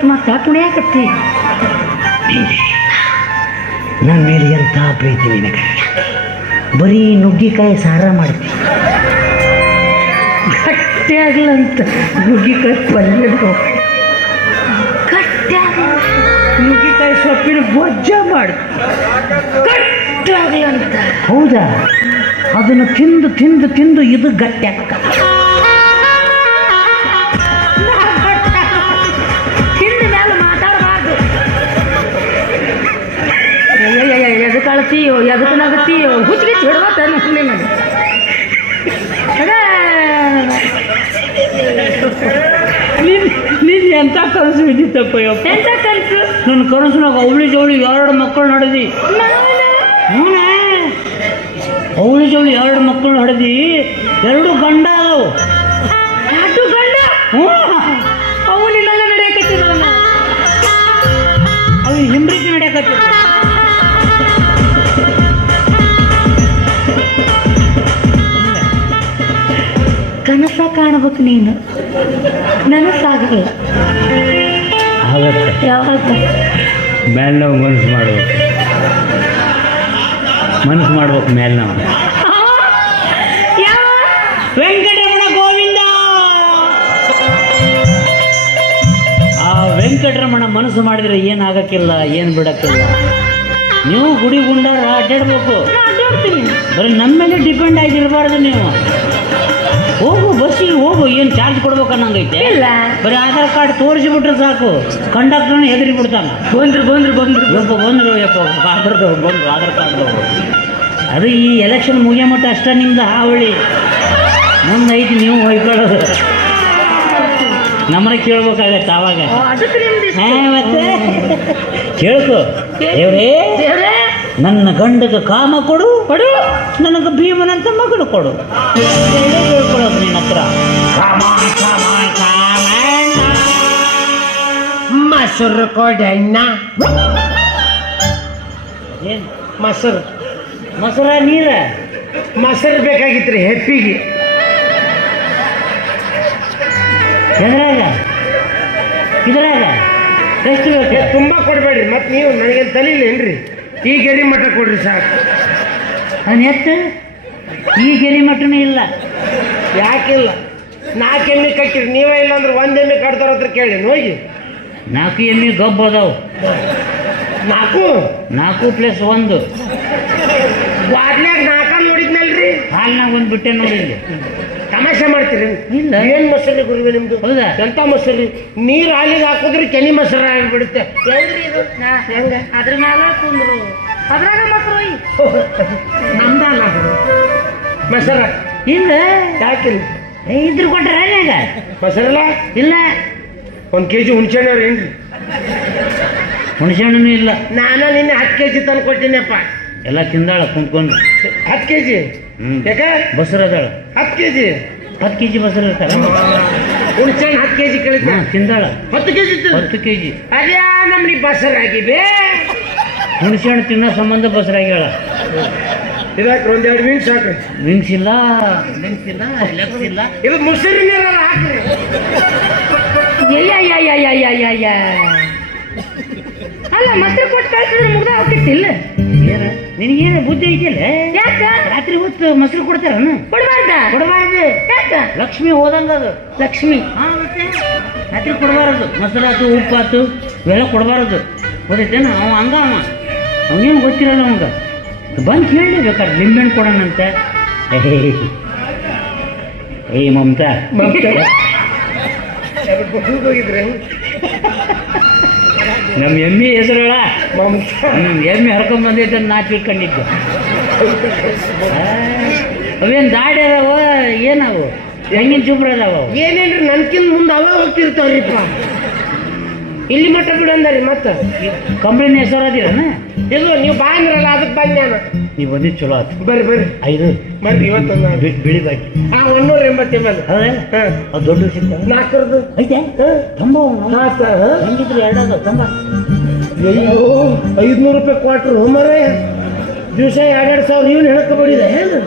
ಆಗೈತೆ ಮತ್ತೆ ಪುಣ್ಯಾಕತ್ತಿ ನನ್ನ ಮೇಲೆ ಎಂಥ ಪ್ರೀತಿ ನಿನಗೆ? ಬರೀ ನುಗ್ಗಿಕಾಯಿ ಸಾರ ಮಾಡ್ತಿ. ಗಟ್ಟಿ ಆಗ್ಲಂತ ನುಗ್ಗಿಕಾಯಿ ಪಲ್ಯ ಗಟ್ಟಿ ನುಗ್ಗಿಕಾಯಿ ಸೊಪ್ಪಿನ ಬೊಜ್ಜ ಮಾಡು. ಗಟ್ಟಿ ಆಗ್ಲಂತ. ಹೌದಾ? ಅದನ್ನು ತಿಂದು ತಿಂದು ತಿಂದು ಇದು ಗಟ್ಟಿ ಎದಕ್ಕೆ ಅಳ್ತೀಯೋ ಗತಿಯೋ ನಗತೀಯೋ? ಹುಚ್ಚಿಗೆ ಹಿಡ್ಬತ್ತ ನಿಮಗೆ ನೀನ್ ಎಂತ ಎಂಥ ಕನಸು ಇದ್ದಿತ್ತಪ್ಪ ಎಂತ ಕನಸು? ನನ್ನ ಕನಸಿನಾಗ ಅವಳಿ ಜವಳಿ ಎರಡು ಮಕ್ಕಳು ನಡೆದಿ. ಅವಳಿ ಜವಳಿ ಎರಡು ಮಕ್ಕಳು ನಡೆದಿ. ಎರಡು ಗಂಡ ಅದಾವು ಎರಡು ಗಂಡ? ಹ್ಞೂ ಅವು ನಿನ್ನೆಲ್ಲ ಅವು ಹಿಂಬ್ರಿಕೆ ಕಾಣಬೇಕು ನೀನು? ನನಸಾಗಲ್ಲ. ಆಗತ್ತೆ ಯಾವಾಗ? ಮೇಲೆ ನಾವು ಮನಸ್ಸು ಮಾಡ್ಬೇಕು. ಮನಸ್ಸು ಮಾಡ್ಬೇಕು ಮೇಲೆ ನಾವು ವೆಂಕಟರಮಣ ಗೋವಿಂದ! ಆ ವೆಂಕಟರಮಣ ಮನಸ್ಸು ಮಾಡಿದ್ರೆ ಏನಾಗಕ್ಕಿಲ್ಲ ಏನು ಬಿಡಕ್ಕಿಲ್ಲ. ನೀವು ಗುಡಿ ಗುಂಡಾರ ಅಡ್ಡಾಡ್ಬೇಕು ಬರೀ ನಮ್ಮ ಮೇಲೆ ಡಿಪೆಂಡ್ ಆಗಿರಬಾರ್ದು ನೀವು. ಹೋಗು ಬಸ್ಸಿಗೆ ಹೋಗು ಏನು ಚಾರ್ಜ್ ಕೊಡ್ಬೇಕು ಅನ್ನಂಗೈತೆ ಇಲ್ಲ. ಬರೀ ಆಧಾರ್ ಕಾರ್ಡ್ ತೋರಿಸಿಬಿಟ್ರೆ ಸಾಕು. ಕಂಡಕ್ಟರ್ನ ಹೆದರಿ ಬಿಡ್ತಾನೆ. ಬಂದ್ರು ಬಂದ್ರು ಬಂದ್ರು. ಯಪ್ಪ ಬಂದ್ರು ಯಪ್ಪ ಆಧಾರ್ದವ್ರು ಬಂದರು ಆಧಾರ್ ಕಾರ್ಡ್ದವ್ರು ಅದು ಈ ಎಲೆಕ್ಷನ್ ಮುಗಿಯೋ ಮಟ್ಟ ಅಷ್ಟೇ ನಿಮ್ದು ಹಾವಳಿ. ಮುಂದೆ ಐತಿ ನೀವು ಹೊಯ್ಕೊಳ್ಳೋದು. ನಮ್ಮನೆ ಕೇಳ್ಬೇಕಾಗತ್ತೆ ಆವಾಗ. ಮತ್ತೆ? ಕೇಳ್ಕೊ. ದೇವ್ರೇ, ನನ್ನ ಗಂಡಗೆ ಕಾಮ ಕೊಡು ಕೊಡು. ನನಗೆ ಭೀಮನಂತ ಮಗಳು ಕೊಡು. ಹೇಳ್ಕೊಳ್ಳೋದು ನಿನ್ನ ಹತ್ರ? ಕಾಮ ಕಾಮ. ಮೊಸರು ಕೊಡಣ್ಣ. ಏನು? ಮೊಸರು. ಮೊಸರ ನೀರ? ಮೊಸರು ಬೇಕಾಗಿತ್ತು ರೀ ಹೆಪ್ಪಿಗೆ. ಎದ್ರಾಗ? ಇದ್ರಾಗ? ಎಷ್ಟು ಬೇಕು? ತುಂಬ ಕೊಡಬೇಡ್ರಿ. ಮತ್ತು ನೀವು ನನಗೆ ತಲೀಲೇನ್ರಿ? ಈ ಗೆರಿ ಮಠ ಕೊಡ್ರಿ ಸಾಕು. ಅದನ್ನ ಎತ್ತು? ಈ ಗೆರಿ ಮಠನೂ ಇಲ್ಲ. ಯಾಕಿಲ್ಲ? ನಾಲ್ಕು ಎಮ್ಮೆ ಕಟ್ಟಿರಿ. ನೀವೇ ಇಲ್ಲ ಅಂದ್ರೆ ಒಂದು ಎಮ್ಮೆ ಕಟ್ತಾರ ಹತ್ರ ಕೇಳಿ ಹೋಗಿ. ನಾಲ್ಕು ಎಮ್ಮೆ ಗಬ್ಬು ಅದಾವು. ನಾಲ್ಕು? ನಾಲ್ಕು ಪ್ಲಸ್ ಒಂದು. ವಾದ್ಲ್ಯಾಗ ನಾಲ್ಕ ನೋಡಿದ್ನಲ್ರಿ? ಹಾಲ್ನಾಗ ಒಂದು ಬಿಟ್ಟೆ ತಮಾಷೆ ಮಾಡ್ತೀರಿ? ಇಲ್ಲ. ಏನ್ ಮೊಸರು ಗುರುವೆ ನಿಮ್ದು? ಹೌದಾ? ಎಂತ ಮೊಸರು? ನೀರು ಹಾಲಿಗೆ ಹಾಕಿದ್ರೆ ಕೆನಿ ಮೊಸರು ಆಗಿಬಿಡುತ್ತೆ. ಇದು? ನಾ ಹೆಂಗ? ಅದ್ರ ಮ್ಯಾಲ ಕುಂದ್ರು. ಅದ್ರಾಗ ಮೊಸರು. ನಮ್ದಲ್ಲ ಮೊಸರ? ಇಲ್ಲ. ಯಾಕಿಲ್ಲ? ಇದ್ರು ಇದ್ರ ಕೊಟ್ಟಾರ ಏನಾಗ ಮೊಸರಲ್ಲ? ಇಲ್ಲ. ಒಂದ್ ಕೆ ಜಿ ಹುಣ್ಸೆಣ್ಣವ್ರು ಏನ್ರಿ? ಹುಣಸೆ ಹಣ್ಣು ಇಲ್ಲ. ನಾನು ನಿನ್ನೆ ಹತ್ತು ಕೆ ಜಿ ತಂದು ಕೊಟ್ಟಿನಪ್ಪ. ಎಲ್ಲ ತಿಂದಾಳ ಕುಂತ್ಕೊಂಡು ಹತ್ತು ಕೆ ಜಿ ಯಾಕ? ಬಸರ ಅದಾಳ. ಹತ್ತು ಕೆ ಜಿ ಹತ್ತು ಕೆ ಜಿ ಬಸರ ಇರ್ತಾರ ಹುಣ್ಸೆಹಣ್ಣು ಹತ್ತು ಕೆ ಜಿ ಕಳಿತ ತಿಂದಾಳ. ಹತ್ತು ಕೆ ಜಿ ಹತ್ತು ಕೆ ಜಿ ಅದ್ಯಾ ಬೇ. ಹುಣ್ಸೆ ಹಣ್ಣು ತಿನ್ನೋ ಸಂಬಂಧ ಬಸರ ಆಗ್ಯಾಳ ಒಂದೆರಡು ಮೀನು ಸಾಕು ವಿಂಗ್ಸ್ ಇಲ್ಲ ಇಲ್ಲ ಲೆಫ್ಟ್ ಇಲ್ಲ. ಇದು ಮುಸುರಿ ನೀರಲ್ಲ ಹಾಕ್ರಿ. ಅಯ್ಯಯ್ಯಯ್ಯಯ್ಯಯ್ಯಯ್ಯ. ಅಲ್ಲ ಮತ್ತೆ ಕೊಟ್ಟು ಕಳ್ಸಿದ್ರೆ ಮುಗ್ದ ಹೋಗ್ತಿತ್ತಿಲ್ಲ ಏನ? ನಿನಗೇನು ಬುದ್ಧಿ ಐತಿಲ್ಲ ಯಾಕ? ರಾತ್ರಿ ಹೊತ್ತು ಮೊಸರು ಕೊಡ್ತಾರ ಕೊಡಬಾರ್ದ? ಕೊಡಬಾರ್ದ. ಯಾಕ? ಲಕ್ಷ್ಮಿ ಹೋದಂಗ ಅದು. ಲಕ್ಷ್ಮಿ. ಹಾ ಮತ್ತೆ? ರಾತ್ರಿ ಕೊಡಬಾರದು. ಮೊಸರಾತು ಉಪ್ಪಾತು ಇವೆಲ್ಲ ಕೊಡಬಾರದು. ಗೊತ್ತೈತೇನ? ಅವ ಹಂಗ ಅವ. ಅವನೇನು ಗೊತ್ತಿರಲ್ಲ ಅವಂಗ. ಬಂದು ಕೇಳಿ ಬೇಕಾದ್ರೆ ಲಿಂಬೆಣ್ಣು ಕೊಡೋಣಂತೆ. ಏಯ್. ಮಮತಾ. ಮಮತಾ? ಹೋಗಿದ್ರೆ ನಮ್ಮ ಎಮ್ಮಿ ಹೆಸರಲ್ಲ. ನಮ್ಮ ಎಮ್ಮೆ ಹರ್ಕೊಂಡ್ ಬಂದಿದ್ದ ನಾ ತಿಳ್ಕೊಂಡಿದ್ದೆ. ಅವೇನ್ ದಾಡಿ ಅದಾವ ಏನವು? ಹೆಂಗಿನ ಜುಬ್ರ ಅದಾವ? ಏನೇನ್ರಿ ನನ್ಕಿನ್ ಮುಂದೆ ಅವೇ ಹೋಗ್ತಿರ್ತಾವ್ರಿಪ್ಪ ಇಲ್ಲಿ ಮಟ್ಟ ಬಿಡು ಅಂದಾರಿ ಮತ್ತ. ಕಂಪ್ನಿನ ಹೆಸರು ಅದಿರನ? ಇಲ್ಲ ನೀವು ಬಾ ಅಂದ್ರಲ್ಲ ಅದಕ್ಕೆ ಬಂದ ನಾನು ನೀವು ಬಂದಿದ್ದು ಚಲೋ ಆತು. ಬರ್ರಿ ಬರ್ರಿ. ಐದು. ಬರ್ರಿ ಇವತ್ತೊಂದು ಬಿ- ಬಿಳಿ ಬಾಕಿ. ಆ ಒಂದೂರ ಎಂಬತ್ತೆಂಬತ್ತು ಹೌದಾ ಹಾ. ಅದು ದೊಡ್ಡ ಸಿಗ್ತಾವ ನಾಲ್ಕರದ್ದು. ಐತೆ? ತಂಬ ಹಾ ಸರ್? ಹೆಂಗಿದ್ರು ಎರಡದು? ತಂಬ. ಅಯ್ಯೋ ಐದ್ನೂರು ರೂಪಾಯಿ ಕ್ವಾರ್ಟರ್ ಮರೆ. ದಿವಸ ಎರಡೆರಡು ಸಾವಿರ ಇವನು ಬಡಿದೆ ಏನು?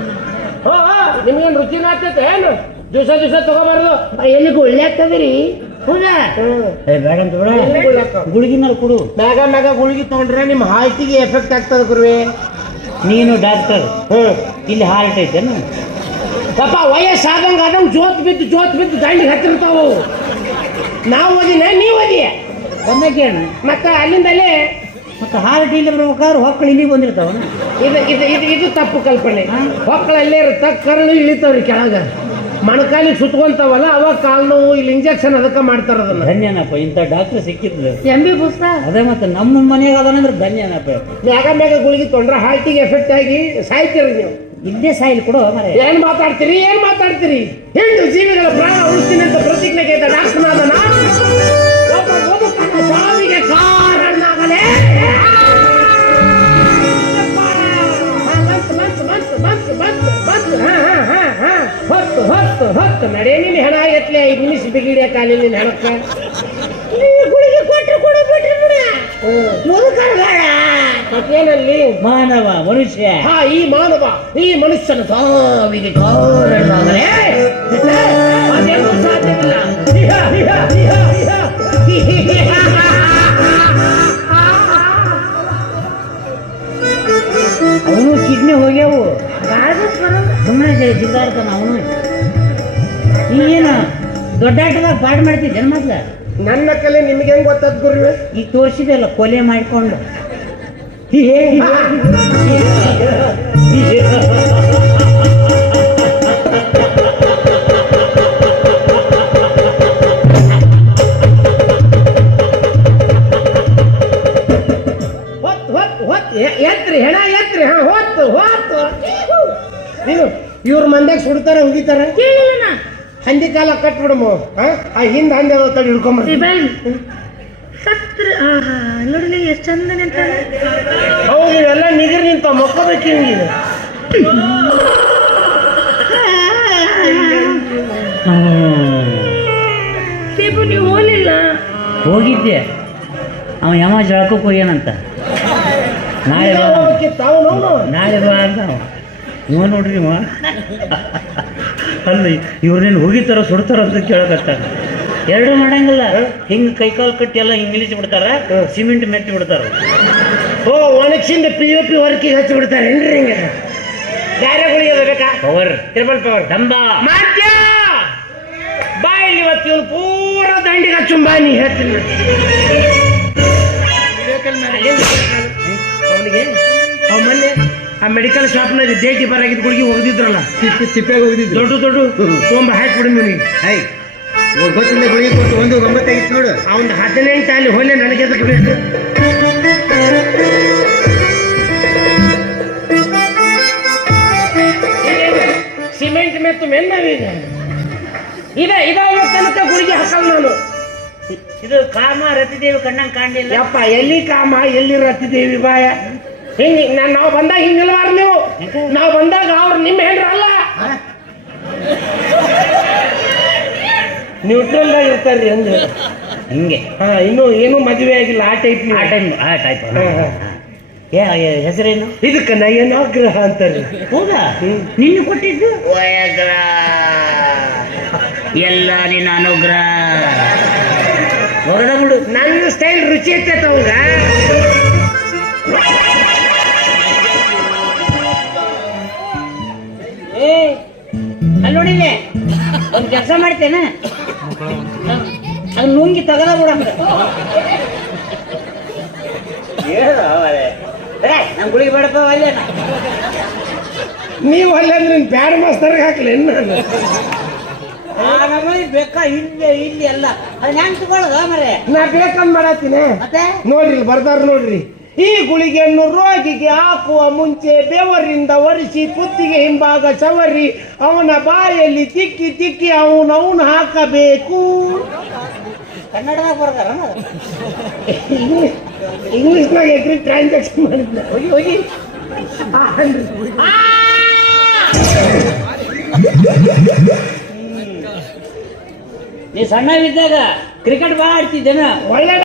ಹೋ ನಿಮ್ಗೇನು ರುಚಿನ ಆಗ್ತೈತೆ? ಏನು? ದಿವಸ ದಿವಸ ತಗೋಬಾರ್ದು. ಆ, ಎಲ್ಲಿಗೆ ಒಳ್ಳೆ ಆಗ್ತದಿರಿ? ಹೌದಾ ಹ್ಮ್ ಏ ಬೇಡ ಅಂತ ಬಿಡ. ಗುಳ್ಯಾಕ. ಗುಳಿಗಿನಾರು ಕೊಡು. ಮ್ಯಾಗ ಮ್ಯಾಗ ಗುಳಿಗೆ ತೊಗೊಂಡ್ರೆ ನಿಮ್ಮ ಹಾಯ್ತಿಗೆ ಎಫೆಕ್ಟ್ ಆಗ್ತದ ಗುರುವೆ. ನೀನು ಡಾಕ್ಟರ್ ಇಲ್ಲಿ ಹಾರ್ಟ್ ಐತೇನು ಪಾಪ ವಯಸ್ಸಾದಂಗ ಅದಂಗ ಜೋತ್ ಬಿದ್ದು ಜೋತ್ ಬಿದ್ದು ದಂಡಿಗೆ ಹತ್ತಿರ್ತಾವ. ನಾವು ಓದಿನ ನೀವು ಓದಿ ಬಂದಾಗೇನು ಮತ್ತೆ ಅಲ್ಲಿಂದಲೇ ಮತ್ತೆ ಹಾರ್ಟ್ ಇಲ್ಲಿ ಬರ್ಬೇಕಾದ್ರೆ ಹೊಕ್ಕಳು ಇಲ್ಲಿ ಬಂದಿರ್ತಾವ ಇದು ಇದು ಇದು ಇದು ತಪ್ಪು ಕಲ್ಪನೆ. ಹೊಕ್ಕಳಲ್ಲೇ ಇರುತ್ತ ಕರಳು ಇಳಿತಾವ್ರಿ ಕೆಳಗ. ಮೊಣಕಾಲಿಗೆ ಸುತ್ಕೊಂತಾವಲ್ಲ ಅವಾಗ ಕಾಲು ನೋವು ಇಲ್ಲಿ ಇಂಜೆಕ್ಷನ್ ಅದಕ್ಕೆ ಮಾಡ್ತಾರ ಅದನ್ನ ಧನ್ಯನಪ್ಪ ಇಂಥ ಡಾಕ್ಟರ್ ಸಿಕ್ಕಿದ್ಲು. ಎಂ ಬಿ ಬುಸ್ತ ಅದೇ ಮತ್ತೆ ನಮ್ಮ ಮನೆಯಾಗ ಅದನ್ನಂದ್ರೆ ಧನ್ಯನಪ್ಪ. ಮ್ಯಾಗ ಮ್ಯಾಗ ಗುಳಿಗೆ ತೊಂದ್ರೆ ಹಾರ್ಟಿಗೆ ಎಫೆಕ್ಟ್ ಆಗಿ ಸಾಯ್ತೀರಿ ನೀವು. ಇಲ್ಲೇ ಸಾಯಿಲ್ ಕೊಡು ಮರೆ ಏನ್ ಮಾತಾಡ್ತೀರಿ ಏನ್ ಮಾತಾಡ್ತೀರಿ? ಹೆಣ್ಣು ಜೀವಿಗಳ ಪ್ರಾಣ ಉಳಿಸ್ತೀನಿ ಅಂತ ಪ್ರತಿಜ್ಞೆ ಕೇಳಿದ ಡಾಕ್ಟರ್ನಾದ ನಾನು ಸಾವಿಗೆ ಕಾರಣನಾಗಲೇ. ಬಂತು, ಬಂತು, ಬಂತು, ಬಂತು, ಬಂತು, ಬಂತು. ಹಾ, ಹಾ, ಹಾ, ಹಾ. ಹೊತ್ತು ಹೊತ್ತು ನಡೆ ನಿನ್ನ ಹೆಣ ಎತ್ಲೆ ಐದು ನಿಮಿಷ ಬಿಗಿಡಿಯ ಕಾಲಿ ನಿನ್ನ ಹೆಣಕ್ಕ. ಗುಳಿಗೆ ಕೊಟ್ಟರು ಕೊಡು ಬಿಟ್ರಿ ಬಿಡ. ಮುದುಕರ ಬೇಡ. ಮತ್ತೇನಲ್ಲಿ? ಮಾನವ ಮನುಷ್ಯ. ಹಾ ಈ ಮಾನವ ಈ ಮನುಷ್ಯನ ಸಾವಿಗೆ ಕಾರಣ. ಅದೆಲ್ಲೂ ಸಾಧ್ಯವಿಲ್ಲ. ನಿಮ್ಗೆ ಹೆಂಗ್ ಗೊತ್ತದ್ ಗುರುವೆ ಈಗ ತೋರಿಸಿದೆಲ್ಲ ಕೊಲೆ ಮಾಡಿಕೊಂಡು ಹೊತ್ತು ಹೊತ್ತು ಹೊತ್ತು ಎತ್ರಿ ಹೆಣ ಎತ್ರಿ ಹಾ ಹೊತ್ತು ಹೊತ್ತು ನೀನು ಇವ್ರ ಮಂದ್ಯಾಗ ಸುಡ್ತಾರೆ ಹುಗಿತಾರೆ ಕೇಳಿಲ್ಲ ಹಂದಿ ಕಾಲ ಕಟ್ಬಿಡಮ್ಮ ಆ ಹಿಂದ ಹಂದಿ ತಡಿ ಹಿಡ್ಕೊಂಬ ಸಿಬೈಲ್ ಸತ್ರ ಆಹಾ ನೋಡಲಿ ಎಷ್ಟು ಚಂದ ನಿಂತ ಹೌದು ಇವೆಲ್ಲ ನಿಗಿರ್ ನಿಂತ ಮಕ್ಕೋಬೇಕು ಹಿಂಗೆ ಸೇಬು ನೀವು ಹೋಲಿಲ್ಲ ಹೋಗಿದ್ದೆ. ಅವ ಯಮ ಜಳಕಕ್ಕೆ ಹೋಗ್ಯಾನಂತ? ನಾಳೆ ಬಾ. ನಾಳೆ ಬಾ ಅಂತ ಅವ. ಇವ ನೋಡ್ರಿ ಇವ. ಅಲ್ಲಿ ಇವ್ರನ್ನೇನು ಹೋಗಿತಾರ ಸುಡ್ತಾರ ಅಂತ ಕೇಳಕತ್ತಾರ ಎರಡು ಮಾಡಂಗಿಲ್ಲ. ಹಿಂಗ್ ಕೈಕಾಲು ಕಟ್ಟಿ ಎಲ್ಲ ಇಂಗ್ಲೀಷ್ ಬಿಡ್ತಾರ ಸಿಮೆಂಟ್ ಮೆತ್ತಿ ಬಿಡ್ತಾರ. ಓ ಒಣಗಿಸಿಂದ ಪಿ ಒ ಪಿ ವರ್ಕಿಗೆ ಹಚ್ಚಿ ಬಿಡ್ತಾರೆ. ಏನ್ರಿ ಹಿಂಗ? ಬೇರೆ ಬೇಕಾ? ಪವರ್ ತ್ರಿಬಲ್ ಪವರ್ ದಂಬ. ಮಾತ್ಯ! ಬಾ ಇಲ್ಲಿ ಇವತ್ತು ಇವನು ಪೂರ ದಂಡಿಗೆ ಹಚ್ಚು ಬಾ ನೀ ಹೇಳ್ತೀನಿ ಅವನಿಗೆ ಅವ ಮೊನ್ನೆ ಆ ಮೆಡಿಕಲ್ ಶಾಪ್ನಲ್ಲಿ ಡೇಟಿ ಬರಾಗಿದ್ದ ಗುಳಿಗೆ ಹೋಗಿದ್ರಲ್ಲ ತಿಪ್ಪೆಗೆ ಹೋಗಿದ್ದು ದೊಡ್ಡ ದೊಡ್ಡ ತೊಂಬ ಹಾಕ್ಬಿಡಿ ಇವನಿಗೆ ಹೈ. ಗುಳಿಗೆ ಕೊಟ್ಟು ಒಂದು ಒಂಬತ್ತೈದು ನೋಡು. ಅವನ್ ಹದಿನೆಂಟು ಅಲ್ಲಿ ಹೊಲೆ ನನಗೆ ಬೇಕು ಸಿಮೆಂಟ್ ಮೆತ್ತು ಮೆಂದವೀಗ ಇದೆ. ಇದಾವ ತನಕ ಗುಳಿಗೆ ಹಾಕಲ್ಲ ನಾನು. ಇದು ಕಾಮ ರತಿದೇವಿ ಕಣ್ಣಂಗೆ ಕಾಣಲಿಲ್ಲ? ಯಪ್ಪ ಎಲ್ಲಿ ಕಾಮ ಎಲ್ಲಿ ರತಿದೇವಿ ಬಾಯ? ಹಿಂಗ ನಾನು ನಾವು ಬಂದಾಗ ಹಿಂಗಿಲ್ವಾರ ನೀವು. ನಾವು ಬಂದಾಗ ಅವ್ರು ನಿಮ್ಮ ಹೆಂಡ್ರ ಅಲ್ಲ ಆಗಿ ಇರ್ತಾರ್ರಿ ಅಂದ್ರೆ? ಹಿಂಗೆ. ಹಾ ಇನ್ನು ಏನು ಮದುವೆ ಆಗಿಲ್ಲ ಆ ಟೈಪ್ ಆ ಟೈಮ್ ಆ ಟೈಪ್. ಏ ಹೆಸರೇನು? ಇದಕ್ಕೆ ನಯನಾಗ್ರಹ ಅಂತಾರೆ. ಹೌದಾ? ನಿನ್ನ ಕೊಟ್ಟಿದ್ದು? ಎಲ್ಲ ನಿನ್ನ ಅನುಗ್ರಹ. ಹೊರಡ ಬಿಡು. ನನ್ನ ಸ್ಟೈಲ್ ರುಚಿ ಇರ್ತೈತೆ ಅವಾಗ. ಏ ಅಲ್ಲಿ ನೋಡಿಲ್ಲ ಒಂದು ಕೆಲಸ ಮಾಡ್ತೇನೆ. ಅವರೇ ತೆಗದ ಬಿಡಂಗ ನಮ್ ಗುಳಿಗೆ ಬೇಡಪ್ಪ ಅಲ್ಲೇ ನೀವು ಅಲ್ಲೇ ಅಂದ್ರೆ ಬ್ಯಾಡ್ ಮಾಸ್ತರ್ಗೆ ಹಾಕ್ಲಿ ನಾನು. ಬೇಕಾ ಇಲ್ಲಿ ಇಲ್ಲಿ ಎಲ್ಲ. ಅದು ಹೆಂಗ್ ತಗೊಳ್ಳೋದ ಮರೆ ನಾ ಬೇಕಂದ್ ಮಾಡತ್ತೀನಿ. ಮತ್ತೆ? ನೋಡ್ರಿ ಬರ್ದಾರ ನೋಡ್ರಿ. ಈ ಗುಳಿಗೆಯನ್ನು ರೋಗಿಗೆ ಹಾಕುವ ಮುಂಚೆ ಬೆವರಿಂದ ಒರೆಸಿ ಕುತ್ತಿಗೆ ಹಿಂಭಾಗ ಸವರಿ ಅವನ ಬಾಯಲ್ಲಿ ತಿಕ್ಕಿ ತಿಕ್ಕಿ ಅವನವನು ಹಾಕಬೇಕು. ಕನ್ನಡದಾಗ ಬರ್ದಾರ ಇಂಗ್ಲಿಷ್ ಇಂಗ್ಲಿಷ್ನಾಗ ಎಗ್ರಿ ಟ್ರಾನ್ಸಾಕ್ಷನ್ ಮಾಡಿದ್ನ. ಹೋಗಿ ಹೋಗಿ. ನೀ ಸಣ್ಣವಿದ್ದಾಗ ಕ್ರಿಕೆಟ್ ಭಾಳ ಆಡ್ತಿದ್ದೇನ ಒಳ್ಳೆ